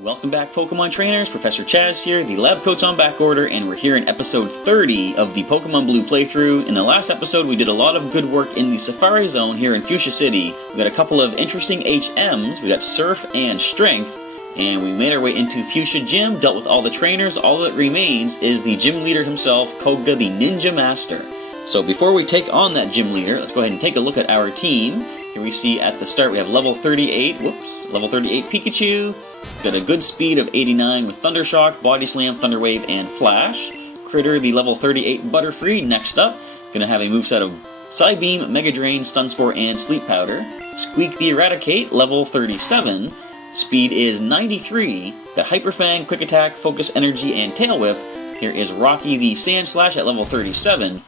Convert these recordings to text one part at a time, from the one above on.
Welcome back, Pokemon trainers. Professor Chaz here. The lab coat's on back order, and we're here in episode 30 of the Pokemon Blue playthrough. In the last episode, we did a lot of good work in the Safari Zone here in Fuchsia City. We got a couple of interesting HMs. We got Surf and Strength, and we made our way into Fuchsia Gym, dealt with all the trainers. All that remains is the gym leader himself, Koga, the Ninja Master. So before we take on that gym leader, let's go ahead and take a look at our team. Here we see at the start we have level 38, level 38 Pikachu. Got a good speed of 89 with Thunder Shock, Body Slam, Thunder Wave, and Flash. Critter, the level 38 Butterfree, next up. Gonna have a moveset of Psybeam, Mega Drain, Stun Spore, and Sleep Powder. Squeak the Eradicate, level 37. Speed is 93. Got Hyper Fang, Quick Attack, Focus Energy, and Tail Whip. Here is Rocky the Sand Slash at level 37.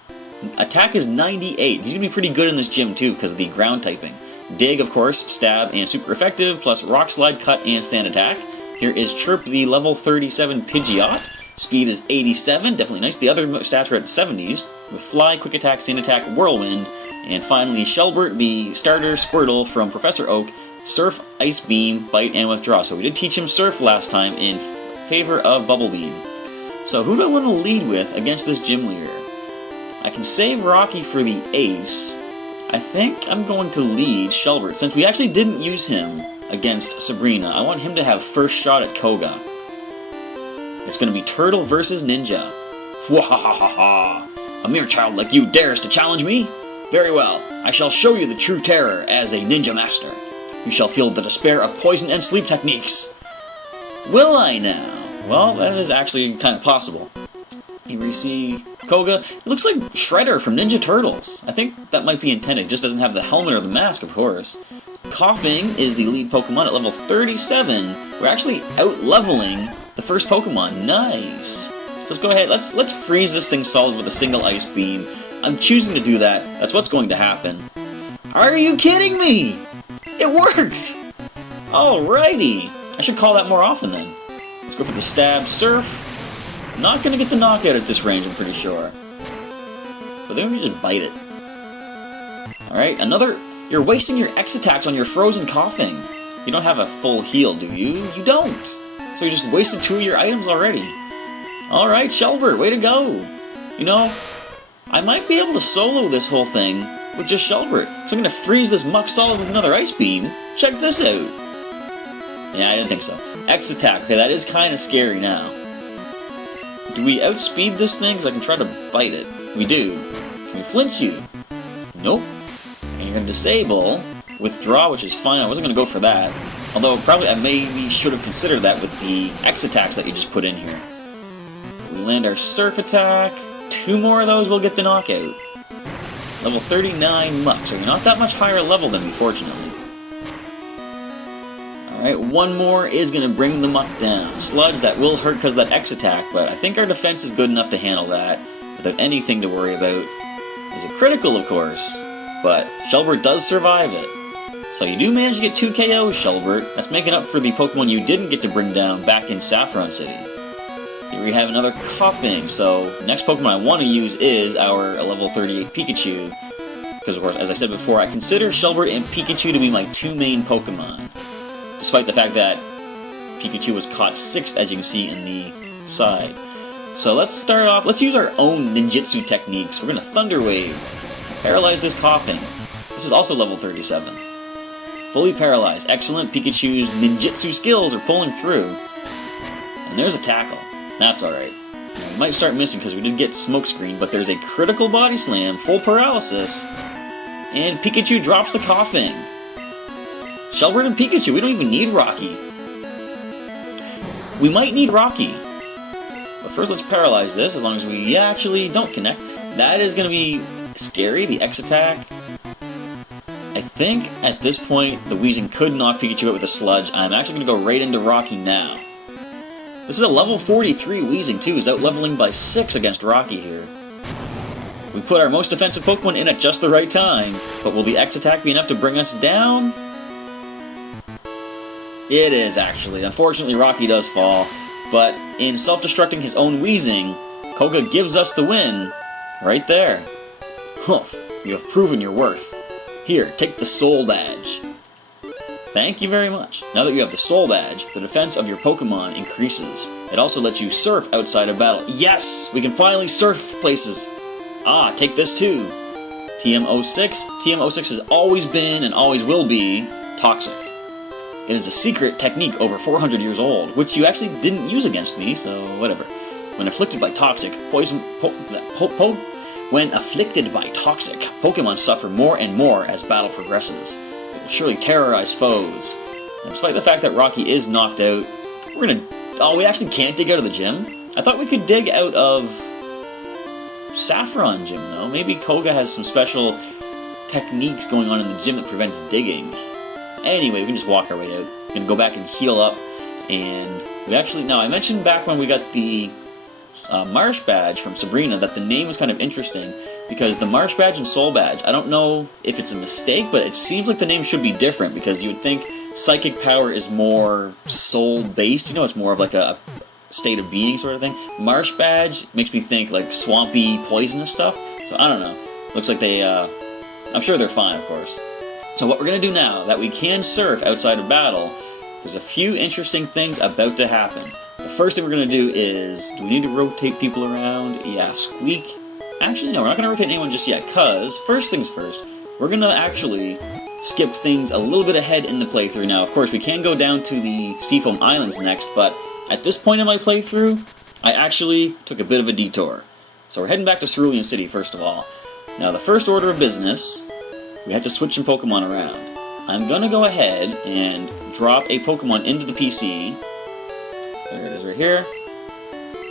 Attack is 98. He's gonna be pretty good in this gym too because of the ground typing. Dig, of course, Stab, and Super Effective, plus Rock Slide, Cut, and Sand Attack. Here is Chirp, the level 37 Pidgeot. Speed is 87, definitely nice. The other stats are at 70s, with Fly, Quick Attack, Sand Attack, Whirlwind. And finally, Shelbert, the starter Squirtle from Professor Oak. Surf, Ice Beam, Bite, and Withdraw. So we did teach him Surf last time in favor of Bubble Beam. So who do I want to lead with against this gym leader? I can save Rocky for the ace. I think I'm going to lead Shelbert, since we actually didn't use him against Sabrina. I want him to have first shot at Koga. It's going to be Turtle versus Ninja. Wahahaha! A mere child like you dares to challenge me? Very well, I shall show you the true terror as a ninja master. You shall feel the despair of poison and sleep techniques. Will I now? Well, that is actually kind of possible. Here we see Koga. It looks like Shredder from Ninja Turtles. I think that might be intended. It just doesn't have the helmet or the mask, of course. Coughing is the lead Pokemon at level 37. We're actually out-leveling the first Pokemon. Nice. Let's go ahead. Let's freeze this thing solid with a single Ice Beam. I'm choosing to do that. That's what's going to happen. Are you kidding me? It worked! Alrighty. I should call that more often then. Let's go for the Stab Surf. Not gonna get the knockout at this range, I'm pretty sure. But then we just bite it. Alright, another... You're wasting your X-Attacks on your frozen Coughing. You don't have a full heal, do you? You don't! So you just wasted 2 of your items already. Alright, Shelbert, way to go! You know, I might be able to solo this whole thing with just Shelbert. So I'm gonna freeze this muck solid with another Ice Beam. Check this out! Yeah, I didn't think so. X-Attack, okay, that is kind of scary now. Do we outspeed this thing? Because I can try to bite it. We do. Can we flinch you? Nope. And you're going to disable Withdraw, which is fine. I wasn't going to go for that. Although, probably I maybe should have considered that with the X-Attacks that you just put in here. We land our Surf Attack. 2 more of those will get the knockout. Level 39 Muck. So you're not that much higher level than me, fortunately. Alright, 1 more is going to bring the Muck down. Sludge, that will hurt because of that X-Attack, but I think our defense is good enough to handle that without anything to worry about. There's a critical, of course, but Shelbert does survive it. So you do manage to get 2 KOs, Shelbert. That's making up for the Pokemon you didn't get to bring down back in Saffron City. Here we have another Coughing, so the next Pokemon I want to use is our level 38 Pikachu. Because, of course, as I said before, I consider Shelbert and Pikachu to be my 2 main Pokemon. Despite the fact that Pikachu was caught 6th, as you can see in the side. So let's start off, let's use our own ninjutsu techniques. We're going to Thunder Wave. Paralyze this Coughing. This is also level 37. Fully paralyzed. Excellent. Pikachu's ninjutsu skills are pulling through. And there's a Tackle. That's alright. We might start missing because we did get Smokescreen, but there's a critical Body Slam, full paralysis, and Pikachu drops the Coughing. Shelbert and Pikachu, we don't even need Rocky. We might need Rocky. But first let's paralyze this, as long as we actually don't connect. That is going to be scary, the X-Attack. I think at this point the Weezing could knock Pikachu out with a Sludge. I'm actually going to go right into Rocky now. This is a level 43 Weezing too, who's out-leveling by 6 against Rocky here. We put our most defensive Pokemon in at just the right time, but will the X-Attack be enough to bring us down? It is, actually. Unfortunately, Rocky does fall, but in self-destructing his own Weezing, Koga gives us the win. Right there. Huh, you have proven your worth. Here, take the Soul Badge. Thank you very much. Now that you have the Soul Badge, the defense of your Pokemon increases. It also lets you surf outside of battle. Yes! We can finally surf places! Ah, take this too. TM06. TM06 has always been and always will be toxic. It is a secret technique over 400 years old, which you actually didn't use against me, so whatever. When afflicted by toxic, when afflicted by toxic, Pokemon suffer more and more as battle progresses. It will surely terrorize foes. And despite the fact that Rocky is knocked out, we're gonna... Oh, we actually can't dig out of the gym? I thought we could dig out of Saffron Gym, though. Maybe Koga has some special techniques going on in the gym that prevents digging. Anyway, we can just walk our way out. We're gonna go back and heal up, and we actually... Now, I mentioned back when we got the Marsh Badge from Sabrina that the name was kind of interesting, because the Marsh Badge and Soul Badge, I don't know if it's a mistake, but it seems like the name should be different, because you would think Psychic Power is more soul-based, you know, it's more of like a state of being sort of thing. Marsh Badge makes me think like swampy, poisonous stuff, so I don't know. Looks like they, I'm sure they're fine, of course. So what we're going to do now, that we can surf outside of battle, there's a few interesting things about to happen. The first thing we're going to do is, do we need to rotate people around? Yeah, Squeak. Actually, no, we're not going to rotate anyone just yet, because, first things first, we're going to actually skip things a little bit ahead in the playthrough. Now, of course, we can go down to the Seafoam Islands next, but at this point in my playthrough, I actually took a bit of a detour. So we're heading back to Cerulean City, first of all. Now, the first order of business, we have to switch some Pokemon around. I'm going to go ahead and drop a Pokemon into the PC. There it is right here.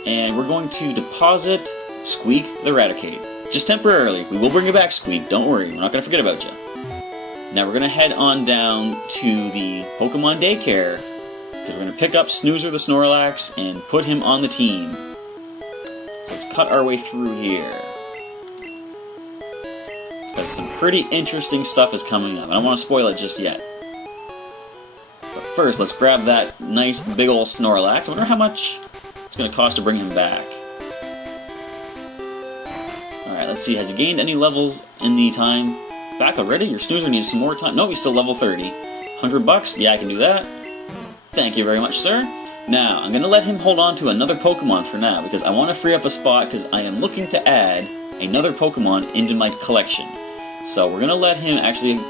And we're going to deposit Squeak the Raticate. Just temporarily. We will bring you back, Squeak. Don't worry. We're not going to forget about you. Now we're going to head on down to the Pokemon Daycare, because we're going to pick up Snoozer the Snorlax and put him on the team. So let's cut our way through here. Because some pretty interesting stuff is coming up. I don't want to spoil it just yet. But first, let's grab that nice big ol' Snorlax. I wonder how much it's going to cost to bring him back. Alright, let's see. Has he gained any levels in the time? Back already? Your Snoozer needs some more time. No, he's still level 30. 100 bucks? Yeah, I can do that. Thank you very much, sir. Now, I'm going to let him hold on to another Pokemon for now, because I want to free up a spot, because I am looking to add another Pokemon into my collection. So we're going to let him actually...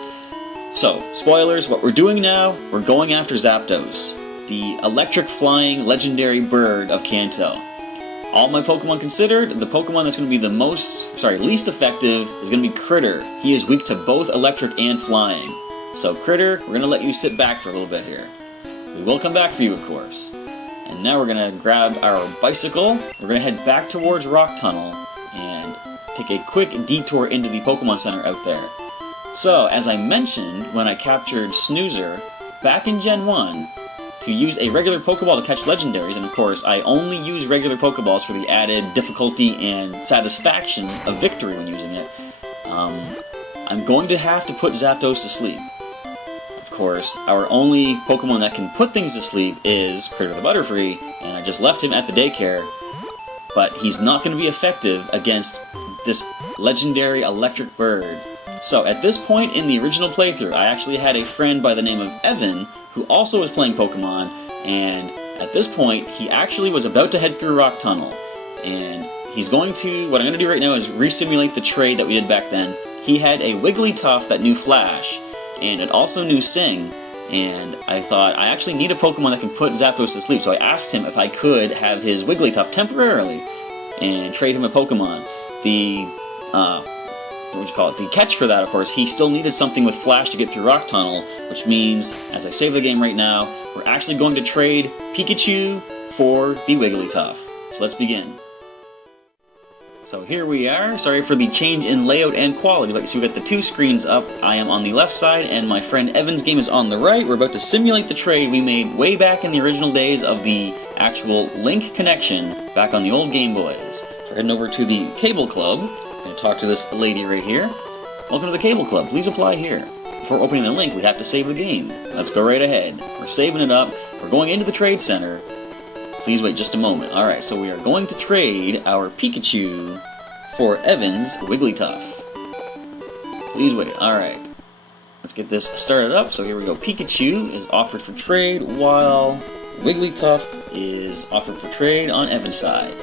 So, spoilers, what we're doing now, we're going after Zapdos, the electric flying legendary bird of Kanto. All my Pokemon considered, the Pokemon that's going to be the least effective is going to be Critter. He is weak to both electric and flying. So Critter, we're going to let you sit back for a little bit here. We will come back for you, of course. And now we're going to grab our bicycle. We're going to head back towards Rock Tunnel and take a quick detour into the Pokemon Center out there. So, as I mentioned when I captured Snoozer back in Gen 1, to use a regular Pokeball to catch legendaries, and of course I only use regular Pokeballs for the added difficulty and satisfaction of victory when using it, I'm going to have to put Zapdos to sleep. Of course, our only Pokemon that can put things to sleep is Critter the Butterfree, and I just left him at the daycare, but he's not going to be effective against this legendary electric bird. So at this point in the original playthrough, I actually had a friend by the name of Evan, who also was playing Pokemon, and at this point, he actually was about to head through Rock Tunnel. And he's going to, what I'm going to do right now is re-simulate the trade that we did back then. He had a Wigglytuff that knew Flash, and it also knew Sing, and I thought, I actually need a Pokemon that can put Zapdos to sleep, so I asked him if I could have his Wigglytuff temporarily, and trade him a Pokemon. The catch for that, of course, he still needed something with Flash to get through Rock Tunnel, which means, as I save the game right now, we're actually going to trade Pikachu for the Wigglytuff. So let's begin. So here we are. Sorry for the change in layout and quality, but you see we've got the two screens up. I am on the left side, and my friend Evan's game is on the right. We're about to simulate the trade we made way back in the original days of the actual Link connection back on the old Game Boys. So we're heading over to the Cable Club. I'm going to talk to this lady right here. Welcome to the Cable Club. Please apply here. Before opening the link, we have to save the game. Let's go right ahead. We're saving it up. We're going into the trade center. Please wait just a moment. Alright, so we are going to trade our Pikachu for Evan's Wigglytuff. Please wait. Alright. let's get this started up. So here we go. Pikachu is offered for trade, while Wigglytuff is offered for trade on Evan's side.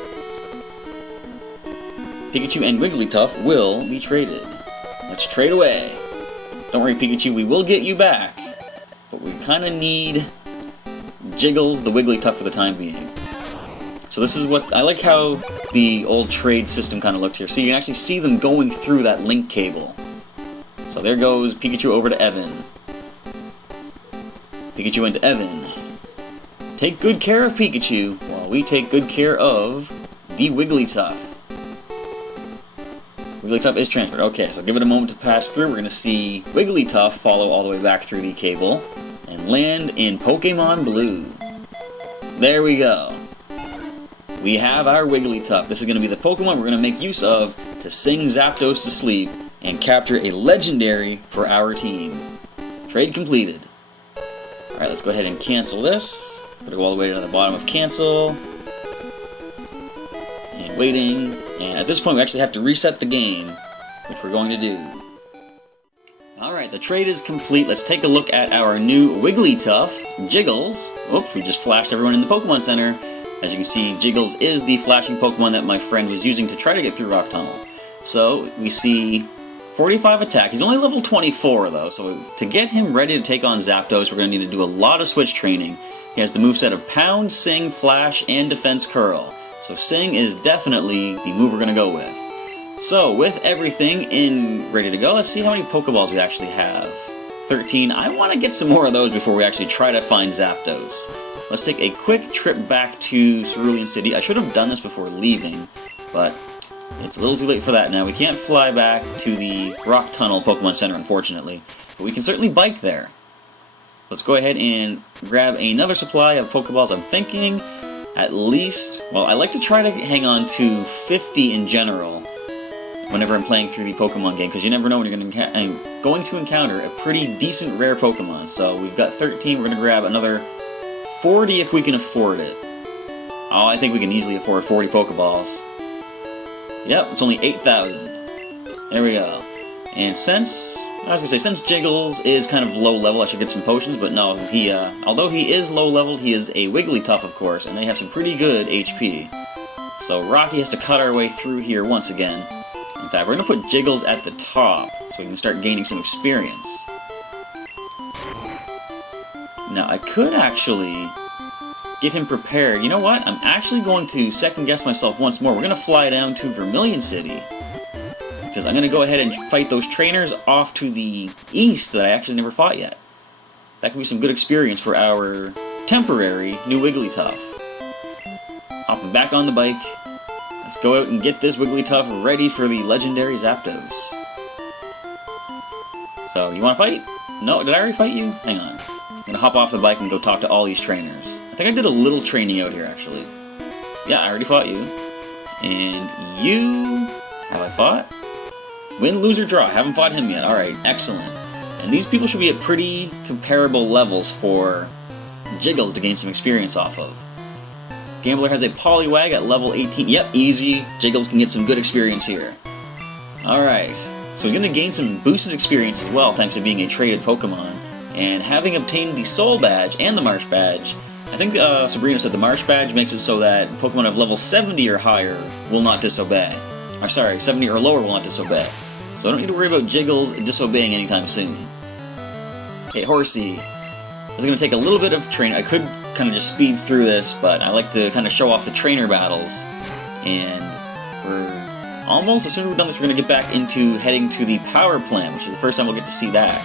Pikachu and Wigglytuff will be traded. Let's trade away. Don't worry, Pikachu, we will get you back. But we kind of need Jiggles the Wigglytuff for the time being. So this is what... I like how the old trade system kind of looked here. So you can actually see them going through that link cable. So there goes Pikachu over to Evan. Pikachu into Evan. Take good care of Pikachu while we take good care of the Wigglytuff. Wigglytuff is transferred. Okay, so give it a moment to pass through. We're going to see Wigglytuff follow all the way back through the cable and land in Pokémon Blue. There we go. We have our Wigglytuff. This is going to be the Pokemon we're going to make use of to sing Zapdos to sleep and capture a legendary for our team. Trade completed. Alright, let's go ahead and cancel this. Gotta go all the way to the bottom of cancel. And waiting. And at this point we actually have to reset the game, which we're going to do. Alright, the trade is complete. Let's take a look at our new Wigglytuff, Jiggles. Oops, we just flashed everyone in the Pokemon Center. As you can see, Jiggles is the flashing Pokemon that my friend was using to try to get through Rock Tunnel. So, we see 45 attack. He's only level 24 though, so to get him ready to take on Zapdos, we're going to need to do a lot of switch training. He has the moveset of Pound, Sing, Flash, and Defense Curl. So Sing is definitely the move we're going to go with. So, with everything ready to go, let's see how many Pokeballs we actually have. 13. I want to get some more of those before we actually try to find Zapdos. Let's take a quick trip back to Cerulean City. I should have done this before leaving, but it's a little too late for that now. We can't fly back to the Rock Tunnel Pokemon Center, unfortunately, but we can certainly bike there. Let's go ahead and grab another supply of Pokeballs. I'm thinking at least, well, I like to try to hang on to 50 in general whenever I'm playing through the Pokemon game, because you never know when you're going to encounter a pretty decent rare Pokemon. So we've got 13, we're going to grab another 40 if we can afford it. Oh, I think we can easily afford 40 Pokeballs. Yep, it's only 8,000. There we go. And since Jiggles is kind of low level, I should get some potions, but no, although he is low level, he is a Wigglytuff, of course, and they have some pretty good HP. So Rocky has to cut our way through here once again. In fact, we're going to put Jiggles at the top, so we can start gaining some experience. Now, I could actually get him prepared. You know what? I'm actually going to second-guess myself once more. We're going to fly down to Vermilion City, because I'm going to go ahead and fight those trainers off to the east that I actually never fought yet. That could be some good experience for our temporary new Wigglytuff. Hopping back on the bike. Let's go out and get this Wigglytuff ready for the legendary Zapdos. So, you want to fight? No, did I already fight you? Hang on. I'm going to hop off the bike and go talk to all these trainers. I think I did a little training out here, actually. Yeah, I already fought you. And you... have I fought? Win, lose, or draw. I haven't fought him yet. Alright, excellent. And these people should be at pretty comparable levels for Jiggles to gain some experience off of. Gambler has a Poliwag at level 18. Yep, easy. Jiggles can get some good experience here. Alright. So he's going to gain some boosted experience as well, thanks to being a traded Pokemon. And having obtained the Soul Badge and the Marsh Badge, I think Sabrina said the Marsh Badge makes it so that Pokemon of level 70 or higher will not disobey. Or sorry, 70 or lower will not disobey. So I don't need to worry about Jiggles disobeying anytime soon. Hey, Horsey. This is going to take a little bit of training. I could kind of just speed through this, but I like to kind of show off the trainer battles. And we're almost, as soon as we're done this, we're going to get back into heading to the power plant, which is the first time we'll get to see that.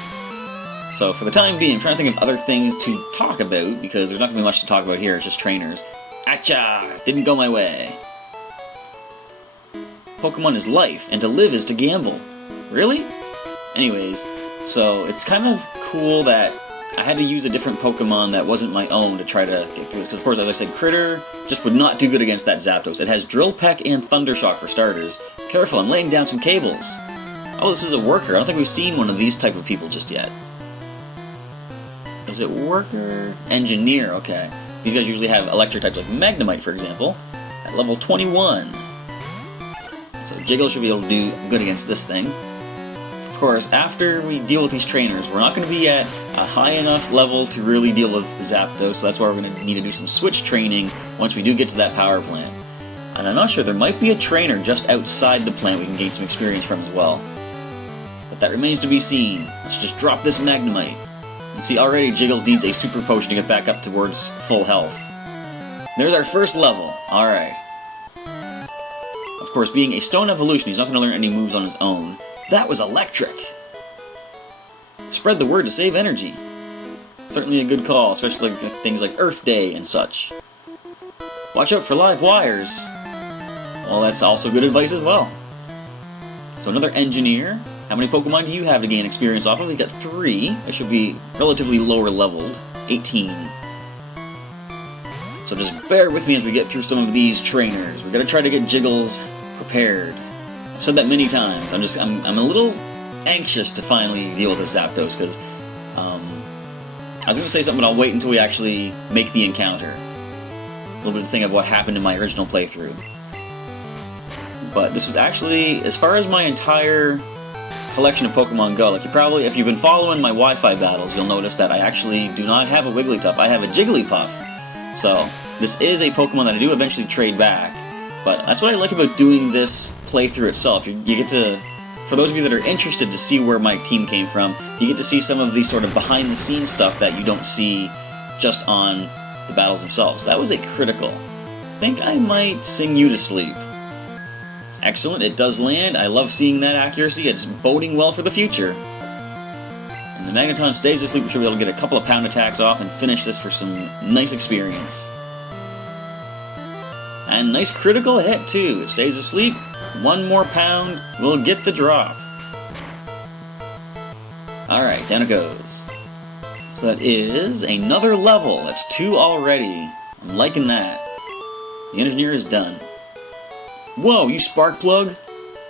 So for the time being, I'm trying to think of other things to talk about, because there's not going to be much to talk about here, it's just trainers. Acha! Didn't go my way. Pokemon is life, and to live is to gamble. Really? Anyways, so it's kind of cool that I had to use a different Pokemon that wasn't my own to try to get through this, because of course, as I said, Critter just would not do good against that Zapdos. It has Drill Peck and Thundershock for starters. Careful, I'm laying down some cables. Oh, this is a worker. I don't think we've seen one of these type of people just yet. Is it worker? Engineer, okay. These guys usually have electric types like Magnemite, for example, at level 21. So Jiggle should be able to do good against this thing. Of course, after we deal with these trainers, we're not going to be at a high enough level to really deal with Zapdos, so that's why we're going to need to do some switch training once we do get to that power plant. And I'm not sure, there might be a trainer just outside the plant we can gain some experience from as well. But that remains to be seen. Let's just drop this Magnemite. You see, already Jiggles needs a super potion to get back up towards full health. There's our first level. Alright. Of course, being a stone evolution, he's not going to learn any moves on his own. That was electric! Spread the word to save energy. Certainly a good call, especially with things like Earth Day and such. Watch out for live wires. Well, that's also good advice as well. So another engineer. How many Pokemon do you have to gain experience off of? We've got 3. That should be relatively lower leveled. 18. So just bear with me as we get through some of these trainers. We're gonna try to get Jiggles prepared. I've said that many times. I'm a little anxious to finally deal with this Zapdos because I was gonna say something, but I'll wait until we actually make the encounter. A little bit of thing of what happened in my original playthrough. But this is actually, as far as my entire collection of Pokemon Go, like you probably, if you've been following my Wi-Fi battles, you'll notice that I actually do not have a Wigglytuff. I have a Jigglypuff. So, this is a Pokemon that I do eventually trade back. But that's what I like about doing this playthrough itself. You get to, for those of you that are interested to see where my team came from, you get to see some of the sort of behind-the-scenes stuff that you don't see just on the battles themselves. That was a critical. I think I might sing you to sleep. Excellent, it does land. I love seeing that accuracy. It's boding well for the future. And the Magneton stays asleep. We should be able to get a couple of pound attacks off and finish this for some nice experience. And nice critical hit, too. It stays asleep. 1 more pound. We'll get the drop. Alright, down it goes. So that is another level. That's 2 already. I'm liking that. The engineer is done. Whoa, you spark plug?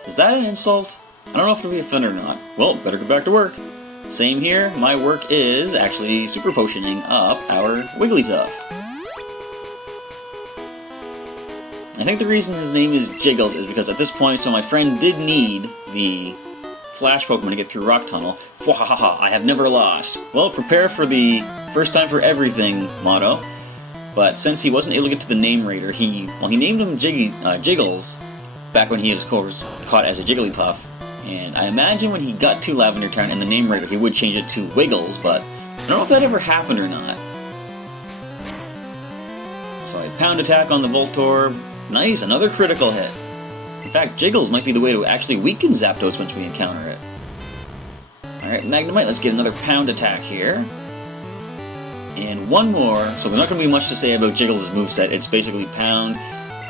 Is that an insult? I don't know if it'll be offended or not. Well, better get back to work. Same here. My work is actually super potioning up our Wigglytuff. I think the reason his name is Jiggles is because at this point, so my friend did need the Flash Pokemon to get through Rock Tunnel. Fwahaha, I have never lost. Well, prepare for the first time for everything motto. But since he wasn't able to get to the Name Raider, he named him Jiggles back when he was, of course, caught as a Jigglypuff. And I imagine when he got to Lavender Town in the Name Raider, he would change it to Wiggles, but I don't know if that ever happened or not. So I pound attack on the Voltorb. Nice, another critical hit. In fact, Jiggles might be the way to actually weaken Zapdos once we encounter it. Alright, Magnemite, let's get another pound attack here. And 1 more, so there's not going to be much to say about Jiggles' moveset. It's basically pound,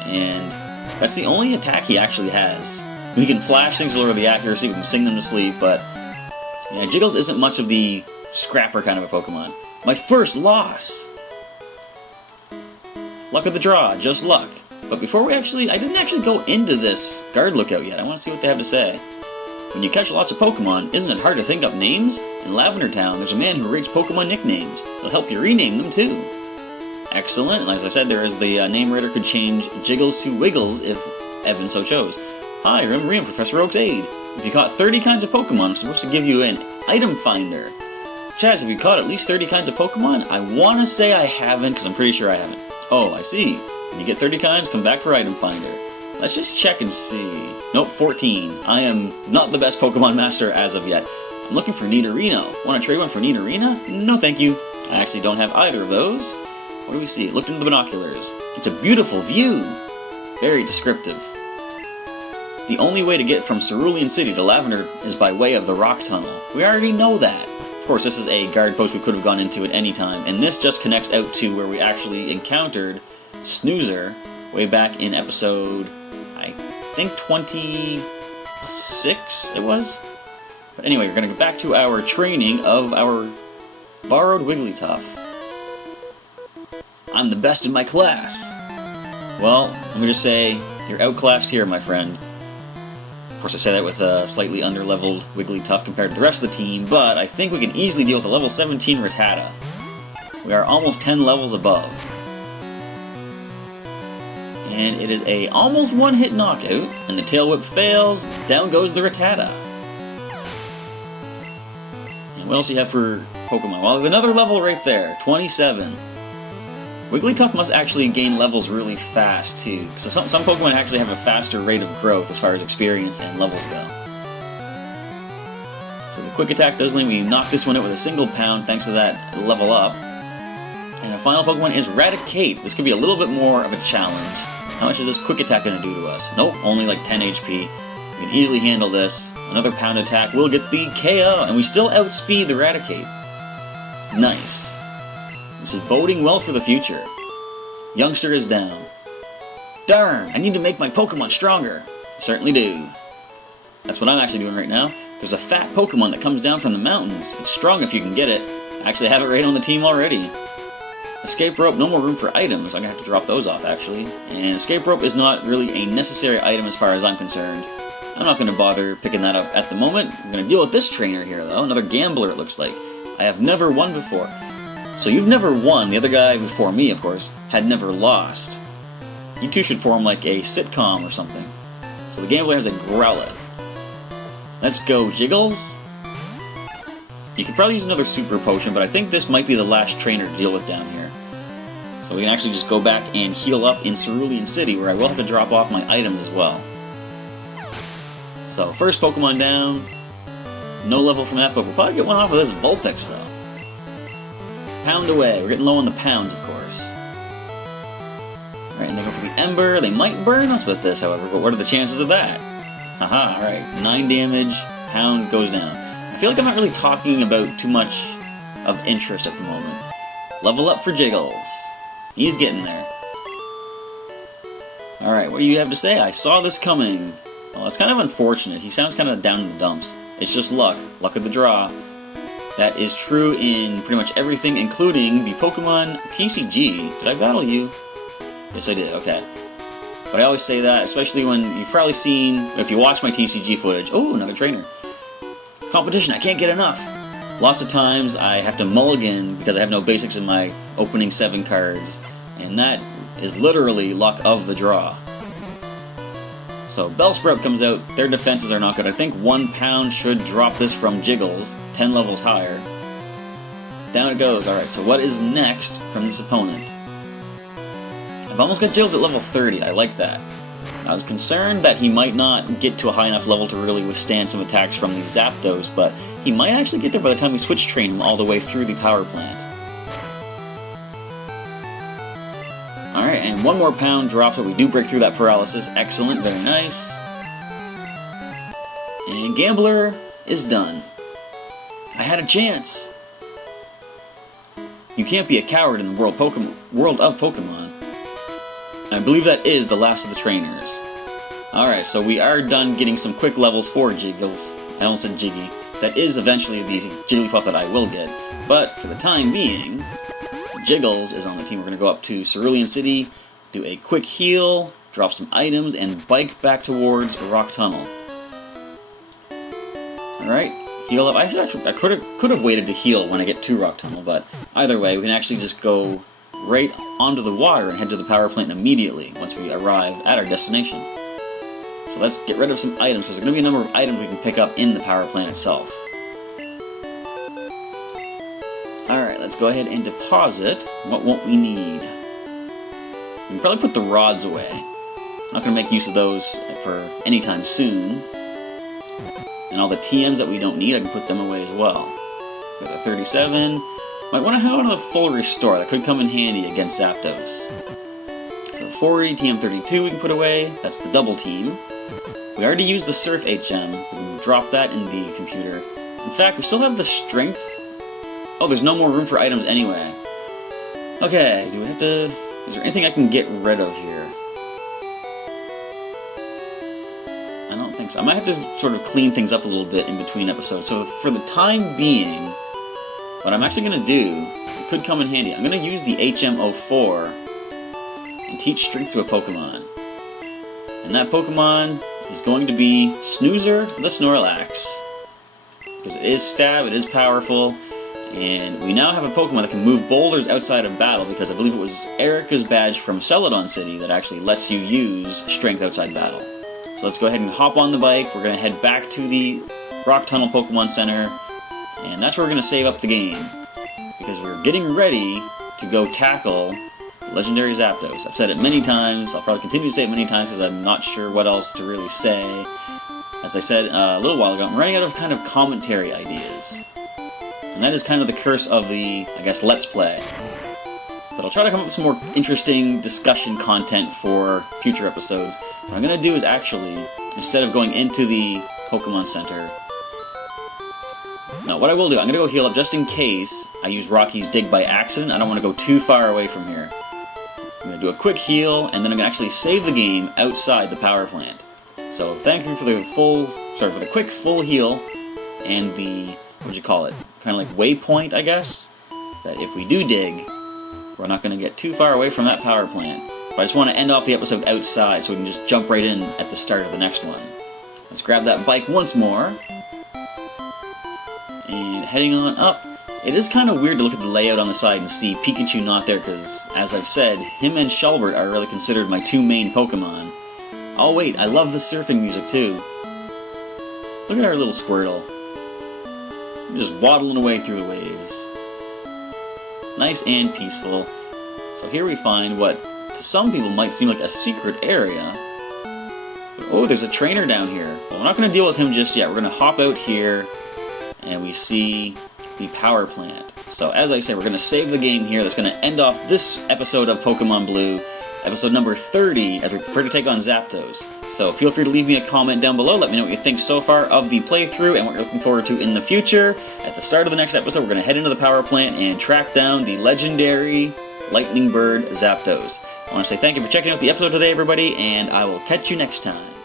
and that's the only attack he actually has. We can flash things to lower the accuracy, we can sing them to sleep, but yeah, Jiggles isn't much of the scrapper kind of a Pokemon. My first loss! Luck of the draw, just luck. But before I didn't actually go into this guard lookout yet. I want to see what they have to say. When you catch lots of Pokemon, isn't it hard to think up names? In Lavender Town, there's a man who rates Pokemon nicknames. He'll help you rename them, too. Excellent, and as I said, there is the Name Raider could change Jiggles to Wiggles if Evan so chose. Hi, remember me, I'm Professor Oak's aide. If you caught 30 kinds of Pokemon, I'm supposed to give you an item finder. Chaz, have you caught at least 30 kinds of Pokemon? I want to say I haven't, because I'm pretty sure I haven't. Oh, I see. When you get 30 kinds, come back for item finder. Let's just check and see. Nope, 14. I am not the best Pokemon master as of yet. I'm looking for Nidorino. Want to trade one for Nidorina? No, thank you. I actually don't have either of those. What do we see? Looked into the binoculars. It's a beautiful view. Very descriptive. The only way to get from Cerulean City to Lavender is by way of the Rock Tunnel. We already know that. Of course, this is a guard post we could have gone into at any time, and this just connects out to where we actually encountered Snoozer way back in episode, I think 26 it was? But anyway, we're going to go back to our training of our borrowed Wigglytuff. I'm the best in my class. Well, let me just say, you're outclassed here, my friend. Of course, I say that with a slightly under-leveled Wigglytuff compared to the rest of the team, but I think we can easily deal with a level 17 Rattata. We are almost 10 levels above. And it is a almost one-hit knockout, and the Tail Whip fails, down goes the Rattata. What else do you have for Pokemon? Well, another level right there, 27. Wigglytuff must actually gain levels really fast, too. So some Pokemon actually have a faster rate of growth as far as experience and levels go. So the Quick Attack does leave me knock this one out with a single pound thanks to that level up. And the final Pokemon is Raticate. This could be a little bit more of a challenge. How much is this Quick Attack going to do to us? Nope, only like 10 HP. We can easily handle this. Another pound attack will get the KO, and we still outspeed the Raticate. Nice. This is boding well for the future. Youngster is down. Darn, I need to make my Pokemon stronger. I certainly do. That's what I'm actually doing right now. There's a fat Pokemon that comes down from the mountains. It's strong if you can get it. I actually have it right on the team already. Escape Rope, no more room for items. I'm going to have to drop those off, actually. And Escape Rope is not really a necessary item as far as I'm concerned. I'm not going to bother picking that up at the moment. I'm going to deal with this trainer here, though. Another gambler, it looks like. I have never won before. So you've never won. The other guy before me, of course, had never lost. You two should form like a sitcom or something. So the gambler has a Growlithe. Let's go, Jiggles. You could probably use another Super Potion, but I think this might be the last trainer to deal with down here. So we can actually just go back and heal up in Cerulean City, where I will have to drop off my items as well. So, first Pokemon down. No level from that, but we'll probably get one off of this Vulpix, though. Pound away. We're getting low on the pounds, of course. Alright, and they go for the Ember. They might burn us with this, however, but what are the chances of that? Haha, alright. 9 damage. Pound goes down. I feel like I'm not really talking about too much of interest at the moment. Level up for Jiggles. He's getting there. Alright, what do you have to say? I saw this coming. Well, it's kind of unfortunate. He sounds kind of down in the dumps. It's just luck. Luck of the draw. That is true in pretty much everything, including the Pokemon TCG. Did I battle you? Yes, I did. Okay. But I always say that, especially when you've probably seen, if you watch my TCG footage, oh, another trainer. Competition, I can't get enough. Lots of times I have to mulligan because I have no basics in my opening 7 cards. And that is literally luck of the draw. So Bellsprout comes out, their defenses are not good. I think 1 pound should drop this from Jiggles, 10 levels higher. Down it goes. Alright, so what is next from this opponent? I've almost got Jiggles at level 30, I like that. I was concerned that he might not get to a high enough level to really withstand some attacks from the Zapdos, but he might actually get there by the time we switch train him all the way through the power plant. Alright, and 1 more pound drops, but we do break through that paralysis. Excellent, very nice. And Gambler is done. I had a chance. You can't be a coward in the world of Pokemon. I believe that is the last of the trainers. Alright, so we are done getting some quick levels for Jiggles. I almost said Jiggy. That is eventually the Jigglypuff that I will get. But for the time being, Jiggles is on the team. We're going to go up to Cerulean City, do a quick heal, drop some items, and bike back towards Rock Tunnel. Alright, heal up. I could have waited to heal when I get to Rock Tunnel, but either way, we can actually just go right onto the water and head to the power plant immediately once we arrive at our destination. So let's get rid of some items, because there's going to be a number of items we can pick up in the power plant itself. Alright, let's go ahead and deposit what won't we need. We can probably put the rods away. I'm not going to make use of those for any time soon. And all the TMs that we don't need, I can put them away as well. Got a 37. Might want to have another full restore. That could come in handy against Zapdos. So 40, TM32 we can put away. That's the double team. We already used the Surf HM. We can drop that in the computer. In fact, we still have the Strength. Oh, there's no more room for items anyway. Okay, do we have to... Is there anything I can get rid of here? I don't think so. I might have to sort of clean things up a little bit in between episodes. So for the time being, what I'm actually going to do, it could come in handy. I'm going to use the HM04 and teach Strength to a Pokemon. And that Pokemon is going to be Snoozer the Snorlax. Because it is stab, it is powerful. And we now have a Pokemon that can move boulders outside of battle, because I believe it was Erica's badge from Celadon City that actually lets you use Strength outside battle. So let's go ahead and hop on the bike. We're going to head back to the Rock Tunnel Pokemon Center, And that's where we're going to save up the game, because we're getting ready to go tackle Legendary Zapdos. I've said it many times, I'll probably continue to say it many times because I'm not sure what else to really say. As I said a little while ago, I'm running out of kind of commentary ideas. And that is kind of the curse of the, I guess, Let's Play. But I'll try to come up with some more interesting discussion content for future episodes. What I'm going to do is actually, instead of going into the Pokemon Center... Now, what I will do, I'm going to go heal up just in case I use Rocky's Dig by accident. I don't want to go too far away from here. I'm going to do a quick heal, and then I'm going to actually save the game outside the power plant. So, thank you for the quick full heal, and the, what'd you call it? Kind of like waypoint, I guess? That if we do dig, we're not going to get too far away from that power plant. But I just want to end off the episode outside so we can just jump right in at the start of the next one. Let's grab that bike once more. And heading on up. It is kind of weird to look at the layout on the side and see Pikachu not there because, as I've said, him and Shelbert are really considered my two main Pokemon. Oh wait, I love the surfing music too. Look at our little Squirtle. Just waddling away through the waves. Nice and peaceful. So here we find what to some people might seem like a secret area. But, oh, there's a trainer down here. Well, we're not going to deal with him just yet. We're going to hop out here and we see the power plant. So as I say, we're going to save the game here. That's going to end off this episode of Pokemon Blue, episode number 30, as we prepare to take on Zapdos. So feel free to leave me a comment down below. Let me know what you think so far of the playthrough and what you're looking forward to in the future. At the start of the next episode, we're going to head into the power plant and track down the legendary Lightning Bird Zapdos. I want to say thank you for checking out the episode today, everybody, and I will catch you next time.